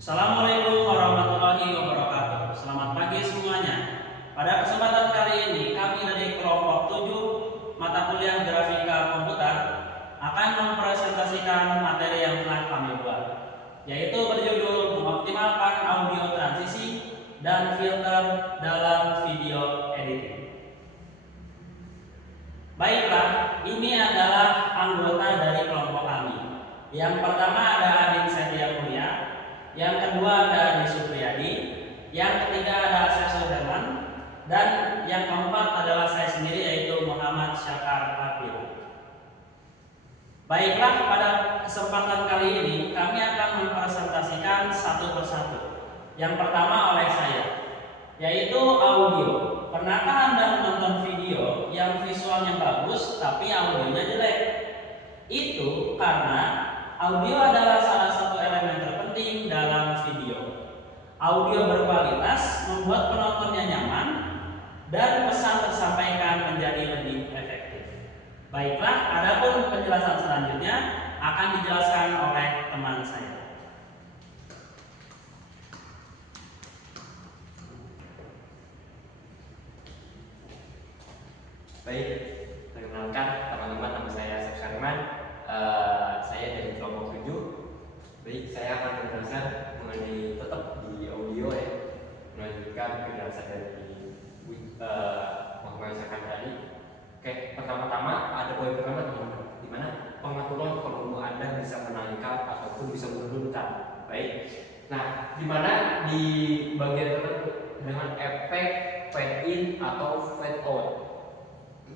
Assalamualaikum warahmatullahi wabarakatuh. Selamat pagi semuanya. Pada kesempatan kali ini kami dari kelompok 7 mata kuliah grafika komputer akan mempresentasikan materi yang telah kami buat, yaitu berjudul mengoptimalkan audio transisi dan filter dalam video editing. Baiklah, ini adalah anggota dari kelompok kami. Yang pertama ada Adin Setia Mulia, yang kedua ada Adi Supriyadi, yang ketiga ada Syekh Suherman, dan yang keempat adalah saya sendiri yaitu Muhammad Syakar Hafil. Baiklah, pada kesempatan kali ini kami akan mempresentasikan satu persatu. Yang pertama oleh saya, yaitu audio. Pernahkah Anda menonton video yang visualnya bagus tapi audionya jelek? Itu karena audio adalah salah satu elemen terpenting dalam video. Audio berkualitas membuat penontonnya nyaman dan pesan tersampaikan menjadi lebih efektif. Baiklah, adapun penjelasan selanjutnya akan dijelaskan oleh teman saya. Baik, perkenalkan teman-teman, nama saya Syekh Suherman. Saya dari kelompok 7. Baik, saya akan menjelaskan mengenai tetap di audio ya, melanjutkan penjelasan dari Muhammad Syakar tadi. Oke, pertama-tama ada poin pertama teman-teman, di mana pengaturan volume Anda bisa menaikkan ataupun bisa menurunkan. Baik, nah di mana di bagian tertentu dengan efek fade in atau fade out,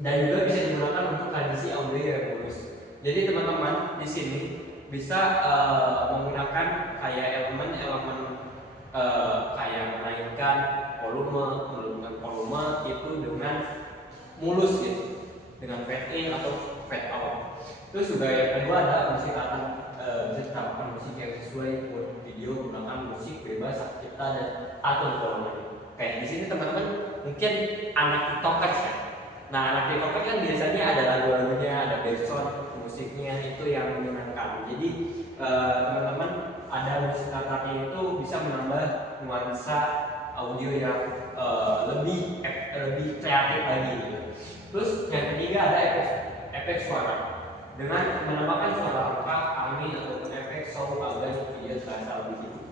dan juga bisa digunakan untuk transisi audio yang mulus. Jadi teman-teman di sini bisa menggunakan kayak elemen-elemen kayak menaikkan volume, menurunkan volume itu dengan mulus gitu, dengan fade in atau fade out. Terus juga yang kedua ada musik bisa musik yang sesuai buat video, gunakan musik bebas cipta dan atur volume. Kayak di sini teman-teman mungkin anak TikTokers ya. Nah, anak TikTok kan biasanya ada lagu-lagunya, ada background musiknya itu yang menyenangkan. Jadi teman-teman ada musik latarnya itu bisa menambah nuansa audio yang lebih kreatif lagi gitu. Terus yang ketiga ada efek suara. Dengan menambahkan suara angka, angin ataupun efek sound agar video terasa lebih hidup.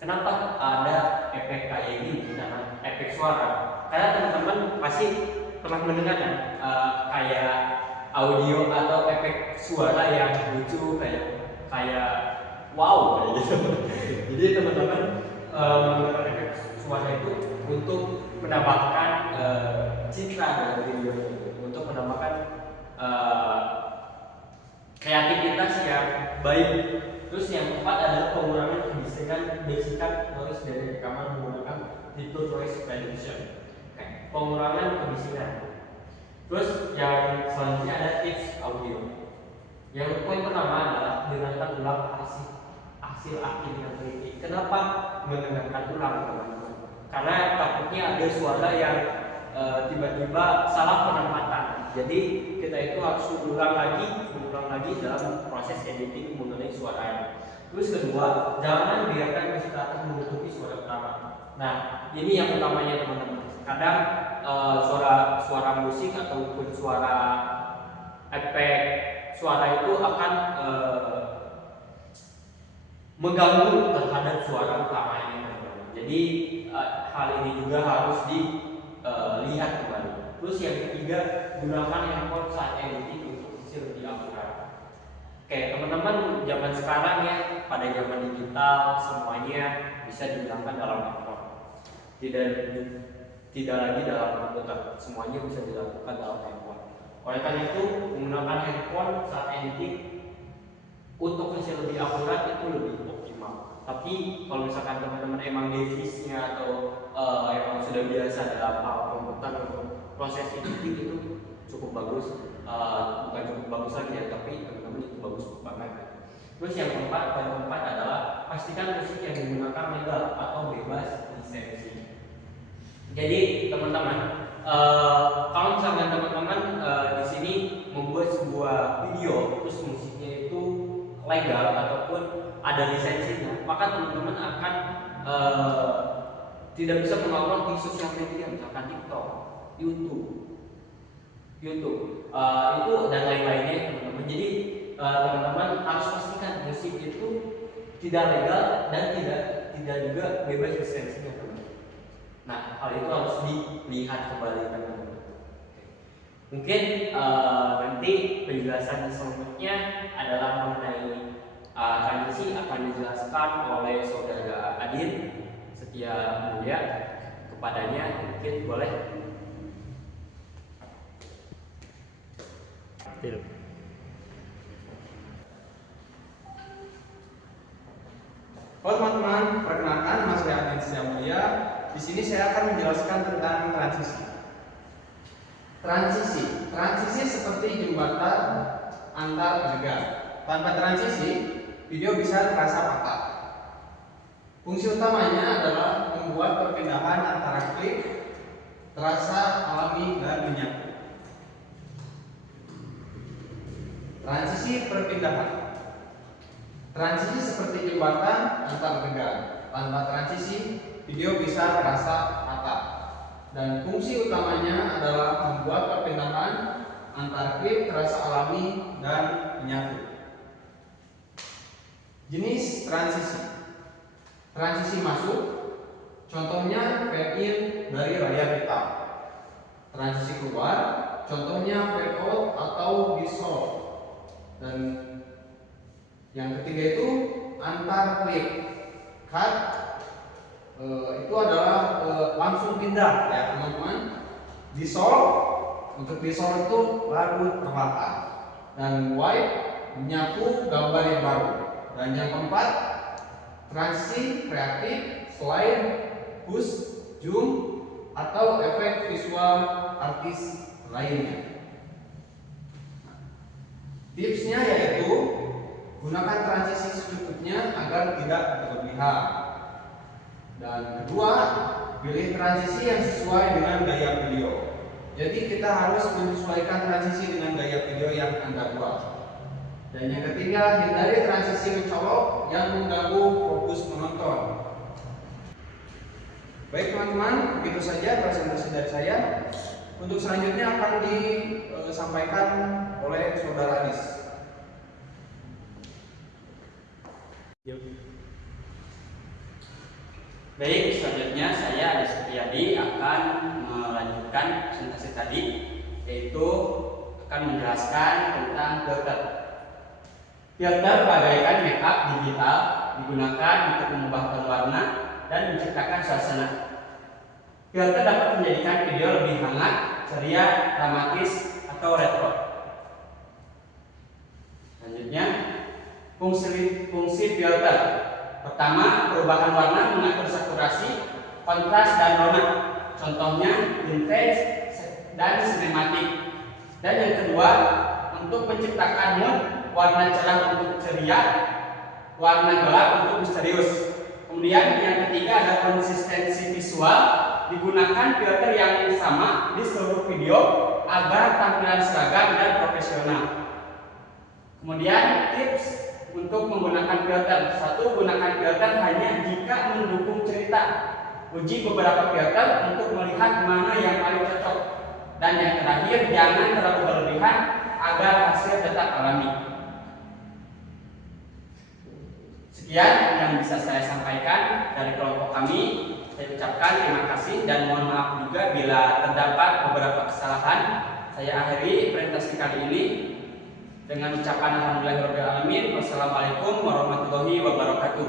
Kenapa ada efek kayak gini? Karena efek suara. Karena teman-teman pasti pernah mendengar kan kayak audio atau efek suara yang lucu kayak wow kayak gitu. Jadi teman-teman menggunakan efek suara itu untuk menambahkan citra dalam video itu, untuk menambahkan kreativitas yang baik. Terus yang keempat adalah pengurangan bisikan noise dari rekaman menggunakan fitur noise reduction, pengurangan kebisingan. Terus yang selanjutnya ada tips audio. Yang poin pertama adalah dengarkan ulang hasil akhir yang teliti. Kenapa mendengarkan ulang teman-teman? Karena takutnya ada suara yang tiba-tiba salah penempatan. Jadi kita itu harus ulang lagi dalam proses editing mengenai suaranya. Terus kedua, jangan biarkan ventilator menutupi suara utama. Nah, ini yang utamanya teman-teman. Kadang suara musik ataupun suara efek suara itu akan mengganggu terhadap suara utama ini teman-teman. Jadi hal ini juga harus dilihat kembali. Terus yang ketiga, gunakan handphone saat editing untuk hasil lebih akurat. Oke teman-teman, zaman sekarang ya, pada zaman digital semuanya bisa digunakan dalam handphone. Tidak lagi dalam komputer, semuanya bisa dilakukan dalam handphone. Oleh karena itu, menggunakan handphone saat editing untuk hasil lebih akurat itu lebih optimal. Tapi kalau misalkan teman-teman emang devisnya atau emang sudah biasa dalam hal komputer untuk proses editing itu cukup bagus, bukan cukup bagus lagi ya, tapi teman-teman itu bagus banget. Terus yang keempat adalah pastikan musik yang digunakan legal atau bebas lisensi. Jadi teman-teman, kalau misalkan teman-teman di sini membuat sebuah video terus musiknya itu legal ataupun ada lisensinya, maka teman-teman akan tidak bisa mengupload di sosial media, misalkan TikTok, YouTube, itu dan lain-lainnya teman-teman. Jadi teman-teman harus pastikan musik itu tidak legal dan tidak juga bebas lisensinya teman-teman. Nah, hal itu harus dilihat kembali teman-teman. Mungkin nanti penjelasan selanjutnya adalah mengenai transisi akan dijelaskan oleh saudara Adin Setia Mulia. Kepadanya mungkin boleh. Halo teman-teman, perkenalkan nama saya Adin Setia Mulia. Di sini saya akan menjelaskan tentang transisi. Transisi seperti jembatan antar adegan. Tanpa transisi, video bisa terasa patah. Fungsi utamanya adalah membuat perpindahan antara klip terasa alami dan menyatu. Transisi perpindahan. Transisi seperti jembatan antar adegan. Tanpa transisi, video bisa terasa patah. Dan fungsi utamanya adalah membuat perpindahan antara klip terasa alami dan menyatu. Jenis transisi. Transisi masuk, contohnya fade in dari layar hitam. Transisi keluar, contohnya fade out atau dissolve. Dan yang ketiga itu antar klip. Cut itu adalah langsung pindah ya teman-teman. Dissolve, untuk dissolve itu baru perlahan. Dan wipe, menyapu gambar yang baru. Dan yang keempat, transisi kreatif, slide, push, zoom, atau efek visual artis lainnya. Tipsnya yaitu gunakan transisi secukupnya agar tidak berlebihan. Dan kedua, pilih transisi yang sesuai dengan gaya video. Jadi kita harus menyesuaikan transisi dengan gaya video yang Anda buat. Dan yang ketiga, hindari transisi mencolok yang mengganggu fokus penonton. Baik teman-teman, begitu saja presentasi dari saya. Untuk selanjutnya akan disampaikan oleh Saudara Adis. Baik, selanjutnya saya Adis Setiadi akan melanjutkan presentasi tadi, yaitu akan menjelaskan tentang filter. Filter bagaikan makeup digital digunakan untuk mengubahkan warna dan menciptakan suasana. Filter dapat menjadikan video lebih hangat, ceria, dramatis, atau retro. Selanjutnya, fungsi filter. Pertama, perubahan warna mengatur saturasi, kontras, dan tone. Contohnya vintage dan sinematik. Dan yang kedua, untuk menciptakan mood, warna cerah untuk ceria, warna gelap untuk misterius. Kemudian yang ketiga ada konsistensi visual, digunakan filter yang sama di seluruh video agar tampilan seragam dan profesional. Kemudian tips untuk menggunakan filter. Satu, gunakan filter hanya jika mendukung cerita. Uji beberapa filter untuk melihat mana yang paling cocok. Dan yang terakhir, jangan terlalu berlebihan agar hasil tetap alami. Sekian yang bisa saya sampaikan dari kelompok kami. Saya ucapkan terima kasih dan mohon maaf juga bila terdapat beberapa kesalahan. Saya akhiri presentasi kali ini dengan ucapan alhamdulillahirabbil alamin. Wassalamualaikum warahmatullahi wabarakatuh.